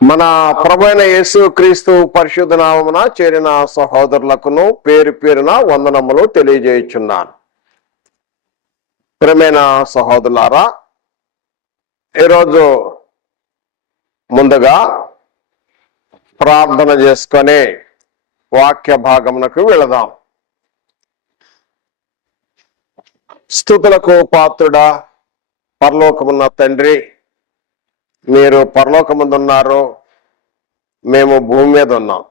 మన ప్రభైన యేసు క్రీస్తు పరిశుద్ధ నామమున చేరిన సహోదరులకును పేరు పేరున వందనములు తెలియజేయుచున్నాను. ప్రమేణ సహోదరులారా ఈరోజు ముందుగా ప్రార్థన చేసుకొని వాక్య భాగమునకు వెళదాం. స్థుతులకు పాత్రుడా పరలోకమున్న తండ్రి మీరు పరలోకముందున్నారు మేము భూమి మీద ఉన్నాం.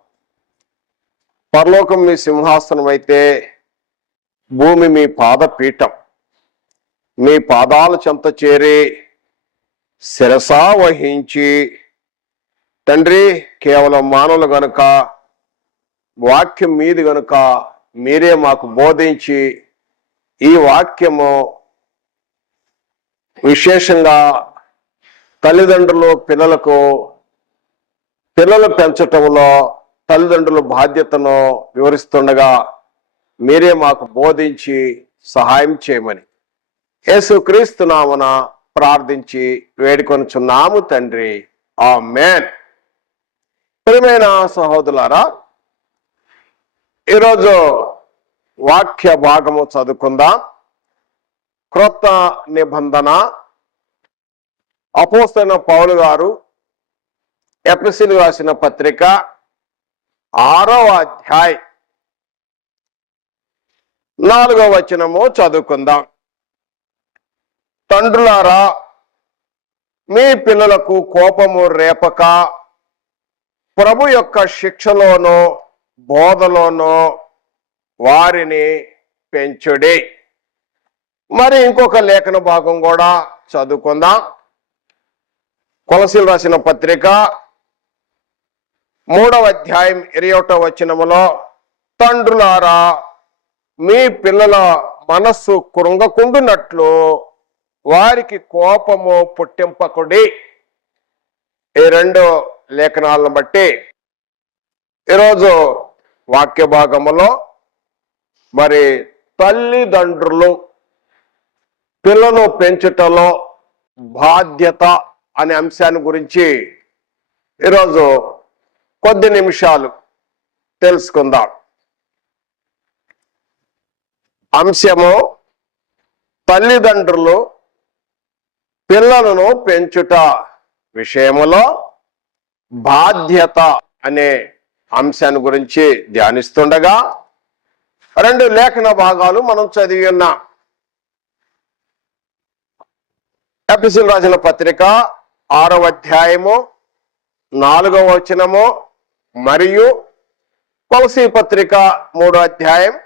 పరలోకం మీ సింహాసనం అయితే భూమి మీ పాదపీఠం. మీ పాదాల చెంత చేరి శిరసా వహించి తండ్రి కేవలం మానవులు గనుక వాక్యం మీది గనుక మీరే మాకు బోధించి ఈ వాక్యము విశేషంగా తల్లిదండ్రులు పిల్లలకు పిల్లలు పెంచటంలో తల్లిదండ్రుల బాధ్యతను వివరిస్తుండగా మీరే మాకు బోధించి సహాయం చేయమని. యేసుక్రీస్తు నామన ప్రార్థించి వేడుకొనుచున్నాము తండ్రి. ఆ మేన్ ప్రియమైన సహోదరులారా ఈరోజు వాక్య భాగము చదువుకుందాం. క్రొత్త నిబంధన అపోస్తైన పౌలు గారు ఎపిసిల్ రాసిన పత్రిక ఆరవ అధ్యాయ నాలుగవ వచనము చదువుకుందాం. తండ్రులారా మీ పిల్లలకు కోపము రేపక ప్రభు యొక్క శిక్షలోనో బోధలోనో వారిని పెంచుడి. మరి ఇంకొక లేఖన భాగం కూడా చదువుకుందాం. కొలసీలు రాసిన పత్రిక మూడవ అధ్యాయం ఇరవై ఒకటో వచనములో తండ్రులారా మీ పిల్లల మనస్సు కృంగకుండునట్లు వారికి కోపము పుట్టింపకుడి. ఈ రెండు లేఖనాలను బట్టి ఈరోజు వాక్య భాగములో మరి తల్లిదండ్రులు పిల్లలు పెంచుటలో బాధ్యత అనే అంశాన్ని గురించి ఈరోజు కొద్ది నిమిషాలు తెలుసుకుందాం. అంశము తల్లిదండ్రులు పిల్లలను పెంచుట విషయములో బాధ్యత అనే అంశాన్ని గురించి ధ్యానిస్తుండగా రెండు లేఖన భాగాలు మనం చదివి ఉన్నాం. ఎపిసిల్ రాసిన పత్రిక ఆరవ అధ్యాయము నాలుగవ వచనము మరియు కొలసీ పత్రిక మూడో అధ్యాయం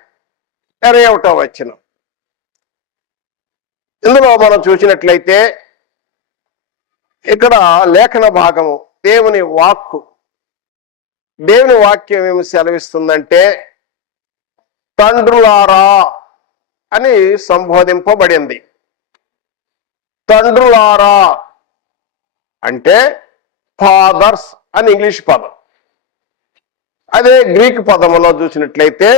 ఇరవై ఒకటో వచనం. ఇందులో మనం చూసినట్లయితే ఇక్కడ లేఖన భాగము దేవుని వాక్కు. దేవుని వాక్యం ఏమి సెలవిస్తుందంటే తండ్రులారా అని సంబోధింపబడింది. తండ్రులారా అంటే ఫాదర్స్ అని ఇంగ్లీష్ పదం. అదే గ్రీక్ పదములో చూసినట్లయితే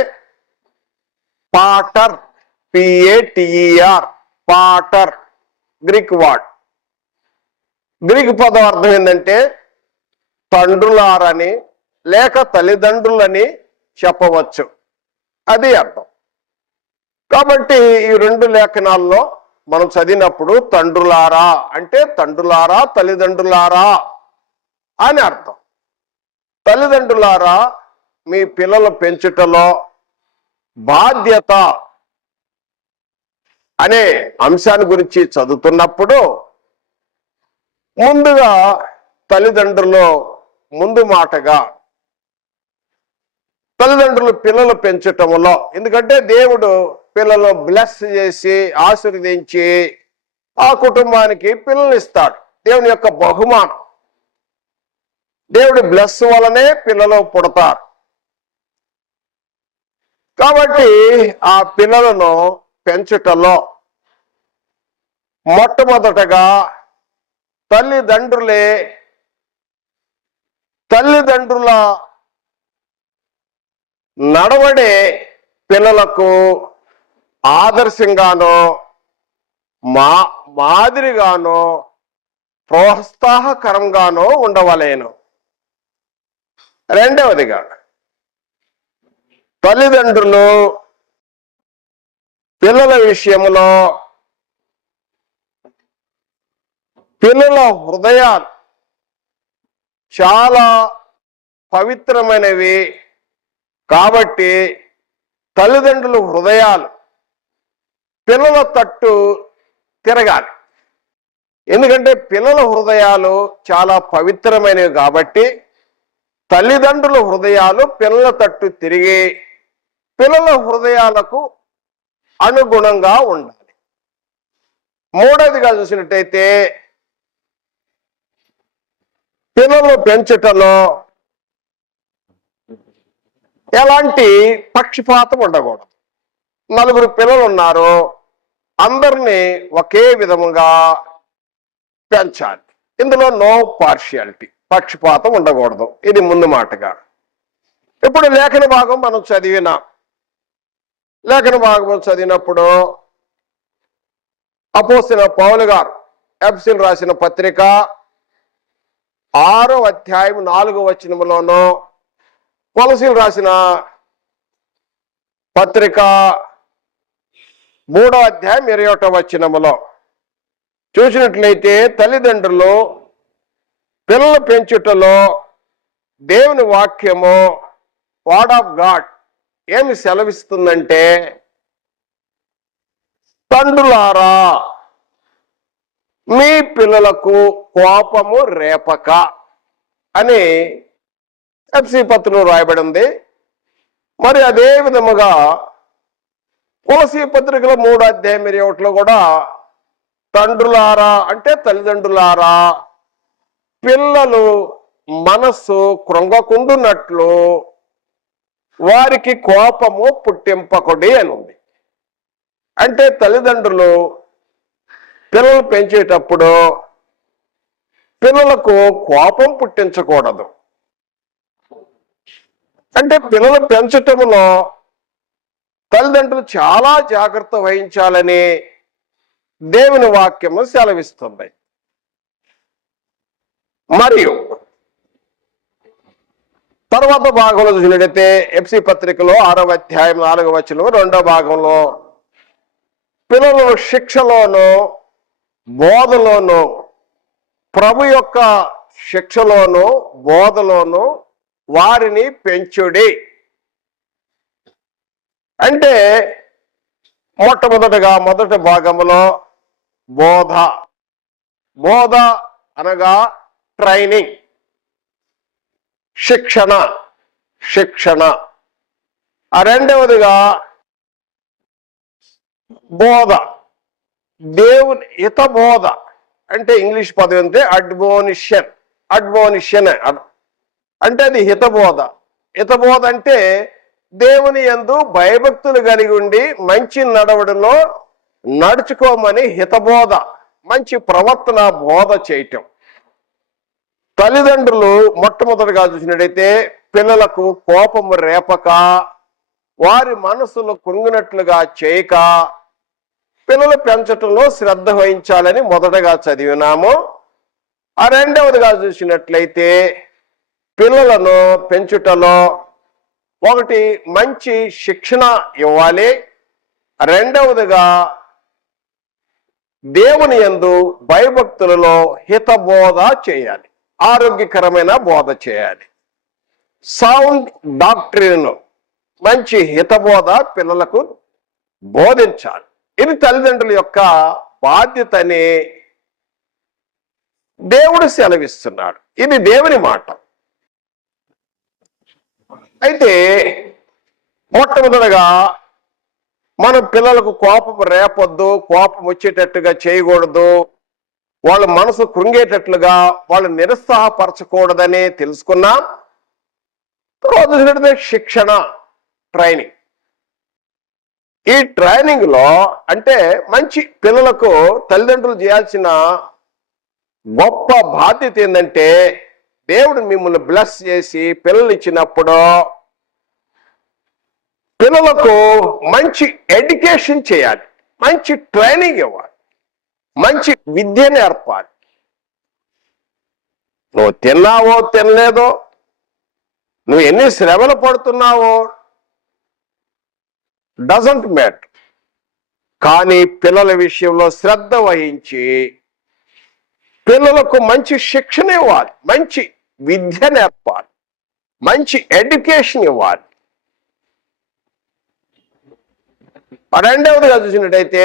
pater P A T E R pater Greek word. Greek పదం అర్థం ఏంటంటే తండ్రులారని లేక తల్లిదండ్రులని చెప్పవచ్చు. అది అర్థం. కాబట్టి ఈ రెండు లేఖనాల్లో మనం చదివినప్పుడు తండ్రులారా అంటే తండ్రులారా తల్లిదండ్రులారా అని అర్థం. తల్లిదండ్రులారా మీ పిల్లలు పెంచుటలో బాధ్యత అనే అంశాన్ని గురించి చదువుతున్నప్పుడు ముందుగా తల్లిదండ్రులు ముందు మాటగా తల్లిదండ్రులు పిల్లలు పెంచటంలో ఎందుకంటే దేవుడు పిల్లలు బ్లెస్ చేసి ఆశీర్వదించి ఆ కుటుంబానికి పిల్లలు ఇస్తాడు. దేవుని యొక్క బహుమానం. దేవుడి బ్లెస్ వలనే పిల్లలు పుడతారు. కాబట్టి ఆ పిల్లలను పెంచుటలో మొట్టమొదటగా తల్లిదండ్రులే తల్లిదండ్రుల నడవడే పిల్లలకు ఆదర్శంగానో మా మాదిరిగానో ప్రోత్సాహకరంగానో ఉండవలేను. రెండవదిగా తల్లిదండ్రులు పిల్లల విషయంలో పిల్లల హృదయాలు చాలా పవిత్రమైనవి. కాబట్టి తల్లిదండ్రుల హృదయాలు పిల్లల తట్టు తిరగాలి. ఎందుకంటే పిల్లల హృదయాలు చాలా పవిత్రమైనవి కాబట్టి తల్లిదండ్రుల హృదయాలు పిల్లల తట్టు తిరిగి పిల్లల హృదయాలకు అనుగుణంగా ఉండాలి. మూడవదిగా చూసినట్టయితే పిల్లలు పెంచటంలో ఎలాంటి పక్షపాతం ఉండకూడదు. నలుగురు పిల్లలు ఉన్నారు అందరినీ ఒకే విధముగా పెంచాలి. ఇందులో నో పార్షియాలిటీ పక్షపాతం ఉండకూడదు. ఇది ముందు మాటగా. ఇప్పుడు లేఖన భాగం మనం చదివిన. లేఖన భాగం చదివినప్పుడు అపోసిన పౌలు గారు ఎఫ్సిల్ రాసిన పత్రిక ఆరో అధ్యాయం నాలుగో వచ్చినంలోనూ కొలసీలు రాసిన పత్రిక మూడో అధ్యాయం ఇరవై ఒకటో వచనములో చూసినట్లయితే తల్లిదండ్రులు పిల్లలు పెంచుటలో దేవుని వాక్యము వాడ్ ఆఫ్ గాడ్ ఏమి సెలవిస్తుందంటే తండ్రులారా మీ పిల్లలకు కోపము రేపక అని ఎఫ్సి పత్రికలో రాయబడింది మరి అదే విధముగా తులసి పత్రికలో మూడు అధ్యాయం ఇరవై ఒకటిలో కూడా తండ్రులారా అంటే తల్లిదండ్రులారా పిల్లలు మనస్సు కృంగకుండునట్లు వారికి కోపము పుట్టింపకుడి అని ఉంది. అంటే తల్లిదండ్రులు పిల్లలు పెంచేటప్పుడు పిల్లలకు కోపం పుట్టించకూడదు. అంటే పిల్లలు పెంచటంలో తల్లిదండ్రులు చాలా జాగ్రత్త వహించాలని దేవుని వాక్యము సెలవిస్తుంది. మరియు తర్వాత భాగంలో చూసినట్లయితే ఎఫ్సి పత్రికలో ఆరవ అధ్యాయం నాలుగవ వచనం రెండో భాగంలో పిల్లలు శిక్షలోను బోధలోను ప్రభు యొక్క శిక్షలోను బోధలోను వారిని పెంచుడి. అంటే మొట్టమొదటగా మొదటి భాగంలో బోధ. బోధ అనగా ట్రైనింగ్. శిక్షణ. శిక్షణ. రెండవదిగా బోధ. దేవుని హితబోధ అంటే ఇంగ్లీష్ పదం అంటే అడ్మోనిషన్. అడ్మోనిషన్ అంటే అది హితబోధ హితబోధ అంటే దేవుని యందు భయభక్తులు కలిగి ఉండి మంచి నడవడిలో నడుచుకోమని హితబోధ మంచి ప్రవర్తన బోధ చేయటం. తల్లిదండ్రులు మొట్టమొదటిగా చూసినట్టయితే పిల్లలకు కోపం రేపక వారి మనసులు కుంగినట్లుగా చేయక పిల్లలు పెంచటంలో శ్రద్ధ వహించాలని మొదటగా చదివినాము. ఆ రెండవదిగా చూసినట్లయితే పిల్లలను పెంచుటలో ఒకటి మంచి శిక్షణ ఇవ్వాలి. రెండవదిగా దేవుని యందు భయభక్తులలో హితబోధ చేయాలి. ఆరోగ్యకరమైన బోధ చేయాలి. సౌండ్ డాక్టరీను మంచి హితబోధ పిల్లలకు బోధించాలి. ఇది తల్లిదండ్రుల యొక్క బాధ్యతని దేవుడు సెలవిస్తున్నాడు. ఇది దేవుని మాట. అయితే మొట్టమొదటగా మన పిల్లలకు కోపం రేపొద్దు కోపం వచ్చేటట్టుగా చేయకూడదు. వాళ్ళ మనసు కృంగేటట్లుగా వాళ్ళు నిరుత్సాహపరచకూడదని తెలుసుకున్నాం. తర్వాత శిక్షణ ట్రైనింగ్. ఈ ట్రైనింగ్లో అంటే మంచి పిల్లలకు తల్లిదండ్రులు చేయాల్సిన గొప్ప బాధ్యత ఏంటంటే దేవుడు మిమ్మల్ని బ్లెస్ చేసి పిల్లలు ఇచ్చినప్పుడు పిల్లలకు మంచి ఎడ్యుకేషన్ చేయాలి. మంచి ట్రైనింగ్ ఇవ్వాలి. మంచి విద్య నేర్పాలి. నువ్వు తిన్నావో తినలేదో నువ్వు ఎన్ని శ్రమలు పడుతున్నావో డజంట్ మ్యాటర్ కానీ పిల్లల విషయంలో శ్రద్ధ వహించి పిల్లలకు మంచి శిక్షణ ఇవ్వాలి. మంచి విద్య నేర్పాలి. మంచి ఎడ్యుకేషన్ ఇవ్వాలి. రెండవదిగా చూసినట్టయితే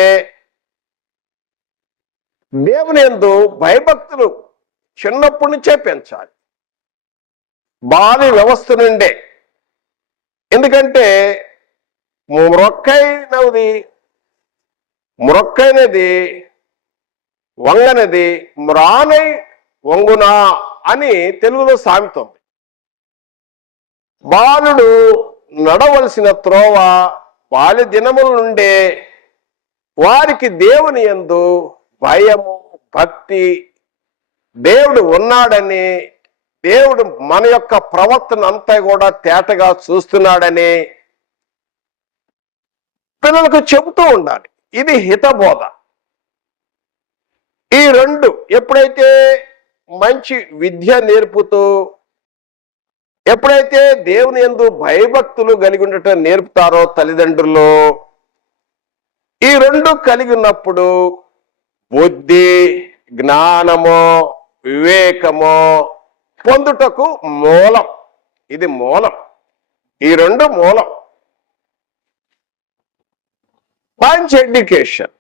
దేవుని ఎందు భయభక్తులు చిన్నప్పటి నుంచే పెంచాలి. బాల్య వ్యవస్థ నుండే. ఎందుకంటే మొరక్కైనది మొరక్కైనది వంగనది మ్రానై వంగునా అని తెలుగులో సామెత ఉంది బాలుడు నడవలసిన త్రోవ బాల్య దినముల నుండే వారికి దేవుని యందు భయము భక్తి దేవుడు ఉన్నాడని దేవుడు మన యొక్క ప్రవర్తన అంతా కూడా తేటగా చూస్తున్నాడని పిల్లలకు చెబుతూ ఉండాలి. ఇది హితబోధ. ఈ రెండు ఎప్పుడైతే మంచి విద్య నేర్పుతూ ఎప్పుడైతే దేవుని ఎందు భయభక్తులు కలిగి ఉండటం నేర్పుతారో తల్లిదండ్రులు ఈ రెండు కలిగి ఉన్నప్పుడు బుద్ధి జ్ఞానము వివేకము పొందుటకు మూలం. ఇది మూలం. ఈ రెండు మూలం. మంచి ఎడ్యుకేషన్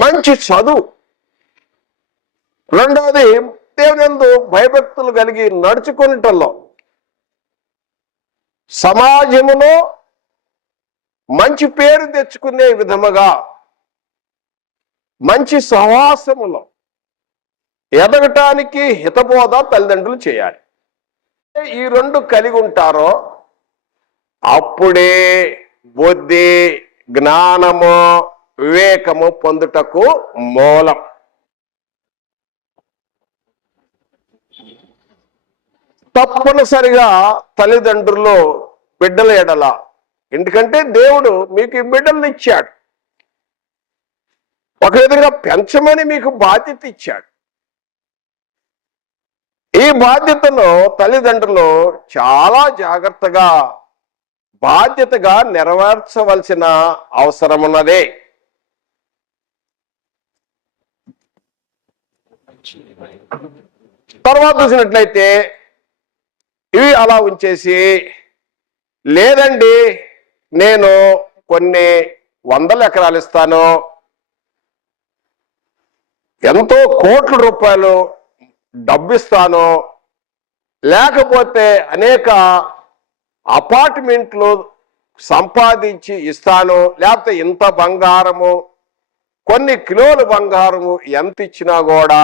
మంచి చదువు. రెండవది దేవునందు భయభక్తులు కలిగి నడుచుకునేటల్లో సమాజములో మంచి పేరు తెచ్చుకునే విధముగా మంచి సహవాసములో ఎదగటానికి హితబోధ తల్లిదండ్రులు చేయాలి. ఈ రెండు కలిగి ఉంటారో అప్పుడే బుద్ధి జ్ఞానము వివేకము పొందుటకు మూలం. తప్పనిసరిగా తల్లిదండ్రులు బిడ్డల ఎడల. ఎందుకంటే దేవుడు మీకు ఈ బిడ్డలను ఇచ్చాడు. ఒక విధంగా పెంచమని మీకు బాధ్యత ఇచ్చాడు. ఈ బాధ్యతను తల్లిదండ్రులు చాలా జాగ్రత్తగా బాధ్యతగా నెరవేర్చవలసిన అవసరం ఉన్నదే తర్వాత చూసినట్లయితే ఇవి అలా ఉంచేసి లేదండి నేను కొన్ని వందల ఎకరాలు ఇస్తాను. ఎంతో కోట్ల రూపాయలు డబ్బిస్తాను. లేకపోతే అనేక అపార్ట్మెంట్లు సంపాదించి ఇస్తాను. లేకపోతే ఇంత బంగారము కొన్ని కిలోలు బంగారము ఎంత ఇచ్చినా కూడా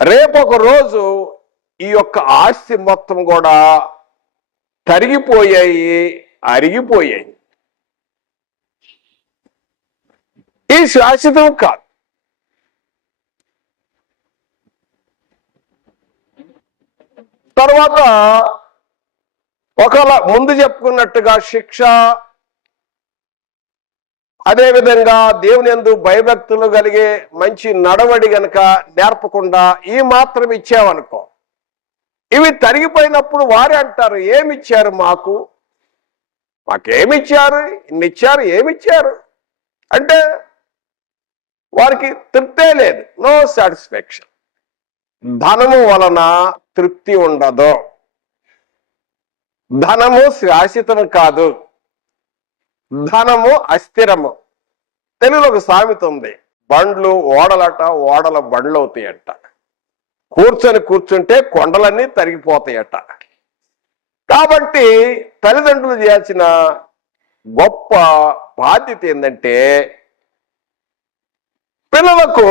రేపు ఒక రోజు ఈ యొక్క ఆస్తి మొత్తం కూడా తరిగిపోయాయి అరిగిపోయాయి. ఈ శాశ్వతం కాదు. తర్వాత ఒకవేళ ముందు చెప్పుకున్నట్టుగా శిక్ష అదేవిధంగా దేవుని ఎందు భయభక్తులు కలిగే మంచి నడవడి గనక నేర్పకుండా ఈ మాత్రం ఇచ్చావనుకో ఇవి తరిగిపోయినప్పుడు వారే అంటారు ఏమిచ్చారు మాకు? మాకేమిచ్చారు? ఇన్నిచ్చారు? ఏమిచ్చారు? అంటే వారికి తృప్తే లేదు. No satisfaction. ధనము వలన తృప్తి ఉండదు. ధనము శాశ్వతం కాదు. ధనము అస్థిరము. తెలుగులో ఒక సామెత ఉంది. బండ్లు ఓడలట ఓడల బండ్లు అంట కూర్చొని కూర్చుంటే కొండలన్నీ తరిగిపోతాయట. కాబట్టి తల్లిదండ్రులు చేయాల్సిన గొప్ప బాధ్యత ఏంటంటే పిల్లలకు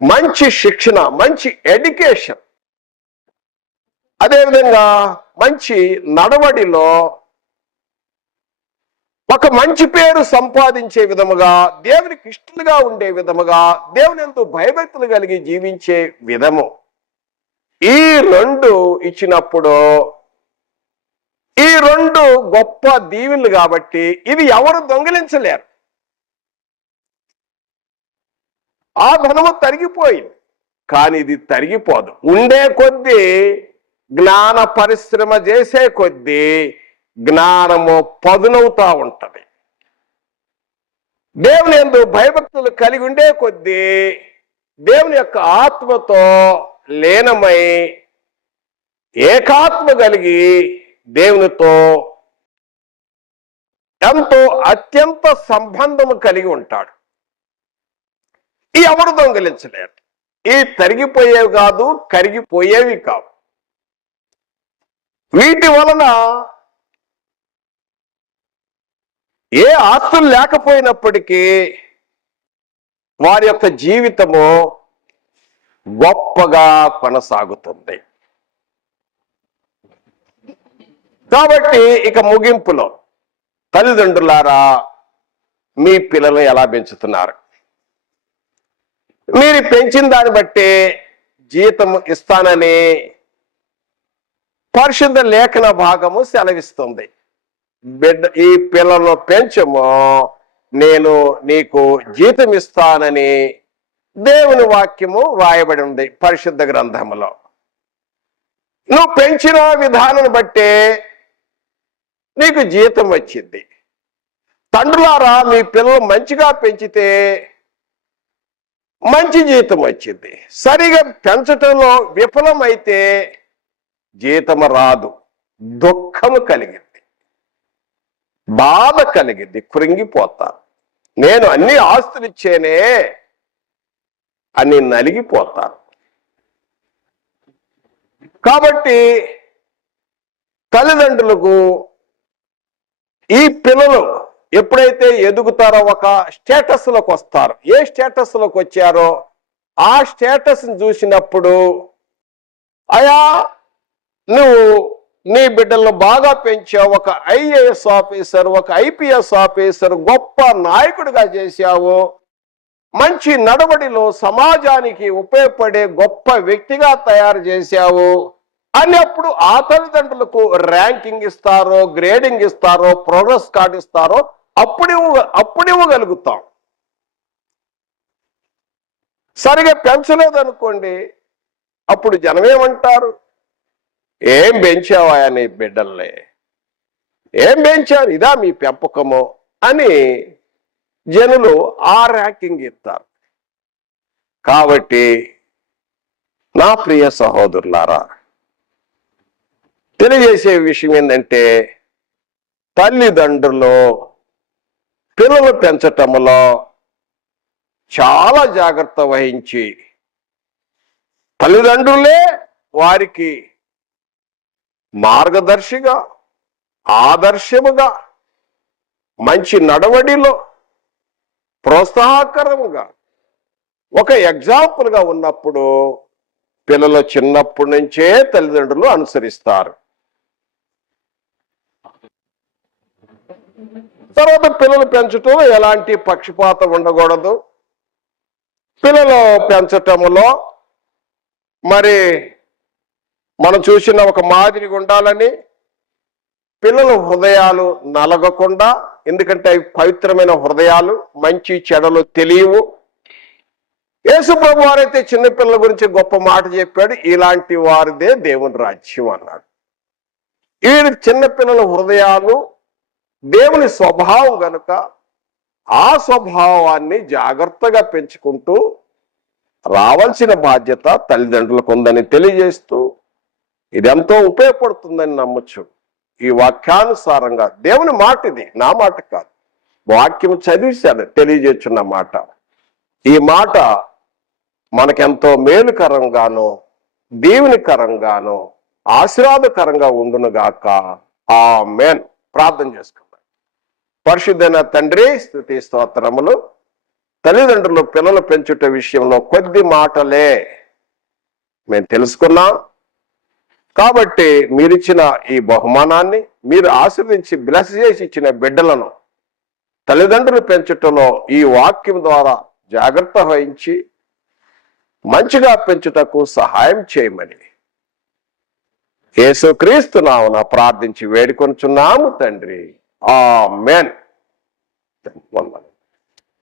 మంచి శిక్షణ మంచి ఎడ్యుకేషన్. అదేవిధంగా మంచి నడవడిలో ఒక మంచి పేరు సంపాదించే విధముగా దేవునికి ఇష్టలుగా ఉండే విధముగా దేవుని ఎంతో భయభక్తులు కలిగి జీవించే విధము. ఈ రెండు ఇచ్చినప్పుడు ఈ రెండు గొప్ప దీవులు కాబట్టి ఇది ఎవరు దొంగిలించలేరు. ఆ ధనము తరిగిపోయింది కానీ ఇది తరిగిపోదు. ఉండే కొద్దీ జ్ఞాన పరిశ్రమ చేసే కొద్దీ జ్ఞానము పదునవుతా ఉంటది. దేవుని ఎందు భయభక్తులు కలిగి ఉండే కొద్దీ దేవుని యొక్క ఆత్మతో లీనమై ఏకాత్మ కలిగి దేవునితో ఎంతో అత్యంత సంబంధము కలిగి ఉంటాడు. ఈ ఎవరు దొంగలించలేరు. ఈ తరిగిపోయేవి కాదు కరిగిపోయేవి కావు. వీటి వలన ఏ ఆస్తులు లేకపోయినప్పటికీ వారి యొక్క జీవితము గొప్పగా కొనసాగుతుంది. కాబట్టి ఇక ముగింపులో తల్లిదండ్రులారా మీ పిల్లలు ఎలా పెంచుతున్నారు? మీరు పెంచిన దాన్ని బట్టి జీతం ఇస్తానని పరిశుద్ధ లేఖన భాగము సెలవిస్తుంది. బిడ్డ ఈ పిల్లలను పెంచము నేను నీకు జీతం ఇస్తానని దేవుని వాక్యము రాయబడి ఉంది పరిశుద్ధ గ్రంథములో. నువ్వు పెంచిన విధానం బట్టే నీకు జీతం వచ్చింది. తండ్రులారా మీ పిల్లలు మంచిగా పెంచితే మంచి జీతం వచ్చింది. సరిగా పెంచటంలో విఫలమైతే జీతం రాదు దుఃఖము కలిగింది. బాధ కలిగింది కృంగిపోతారు. నేను అన్ని ఆస్తులు ఇచ్చేనే అని నలిగిపోతారు. కాబట్టి తల్లిదండ్రులకు ఈ పిల్లలు ఎప్పుడైతే ఎదుగుతారో ఒక స్టేటస్లోకి వస్తారు. ఏ స్టేటస్లోకి వచ్చారో ఆ స్టేటస్ని చూసినప్పుడు అయా నువ్వు నీ బిడ్డలను బాగా పెంచావు ఒక ఐఏఎస్ ఆఫీసర్ ఒక ఐపీఎస్ ఆఫీసర్ గొప్ప నాయకుడిగా చేశావు. మంచి నడవడిలో సమాజానికి ఉపయోగపడే గొప్ప వ్యక్తిగా తయారు చేశావు. అన్నప్పుడు ఆ తల్లిదండ్రులకు ర్యాంకింగ్ ఇస్తారో గ్రేడింగ్ ఇస్తారో ప్రోగ్రెస్ కార్డు ఇస్తారో అప్పుడు అప్పుడివ్వగలుగుతాం సరిగా పెంచలేదనుకోండి అప్పుడు జనమేమంటారు? ఏం పెంచావా నీ బిడ్డల్ని? ఏం పెంచారు ఇదా మీ పెంపకము అని జనులు ఆ ర్యాకింగ్ ఇస్తారు. కాబట్టి నా ప్రియ సహోదరులారా తెలియజేసే విషయం ఏంటంటే తల్లిదండ్రులు పిల్లలు పెంచటంలో చాలా జాగ్రత్త వహించి తల్లిదండ్రులే వారికి మార్గదర్శిగా ఆదర్శముగా మంచి నడవడిలో ప్రోత్సాహకరముగా ఒక ఎగ్జాంపుల్గా ఉన్నప్పుడు పిల్లలు చిన్నప్పటి నుంచే తల్లిదండ్రులు అనుసరిస్తారు. తర్వాత పిల్లలు పెంచటం ఎలాంటి పక్షపాతం ఉండకూడదు. పిల్లలు పెంచటములో మరి మనం చూసిన ఒక మాదిరిగా ఉండాలని పిల్లల హృదయాలు నలగకుండా ఎందుకంటే అవి పవిత్రమైన హృదయాలు మంచి చెడలు తెలియవు. యేసు ప్రభు వారైతే చిన్నపిల్లల గురించి గొప్ప మాట చెప్పాడు ఇలాంటి వారిదే దేవుని రాజ్యం అన్నాడు. వీడు చిన్నపిల్లల హృదయాలు దేవుని స్వభావం గనుక ఆ స్వభావాన్ని జాగ్రత్తగా పెంచుకుంటూ రావాల్సిన బాధ్యత తల్లిదండ్రులకు ఉందని తెలియజేస్తూ ఇది ఎంతో ఉపయోగపడుతుందని నమ్మచ్చు. ఈ వాక్యానుసారంగా దేవుని మాట ఇది నా మాట కాదు. వాక్యం చదివిశాను తెలియజేస్తున్న మాట. ఈ మాట మనకెంతో మేలుకరంగానో దీవునికరంగానో ఆశీర్వాదకరంగా ఉండునుగాక. ఆ మేన్ ప్రార్థన చేసుకుందాం. పరిశుద్ధైన తండ్రి స్థుతి స్తోత్రములు. తల్లిదండ్రులు పిల్లలు పెంచుట విషయంలో కొద్ది మాటలే మేము తెలుసుకున్నాం. కాబట్టి మీరిచ్చిన ఈ బహుమానాన్ని మీరు ఆశీర్వదించి బ్లెస్ చేసి ఇచ్చిన బిడ్డలను తల్లిదండ్రులు పెంచటంలో ఈ వాక్యం ద్వారా జాగ్రత్త వహించి మంచిగా పెంచుటకు సహాయం చేయమని. యేసుక్రీస్తు నామన ప్రార్థించి వేడుకొనుచున్నాము తండ్రి. ఆ మెన్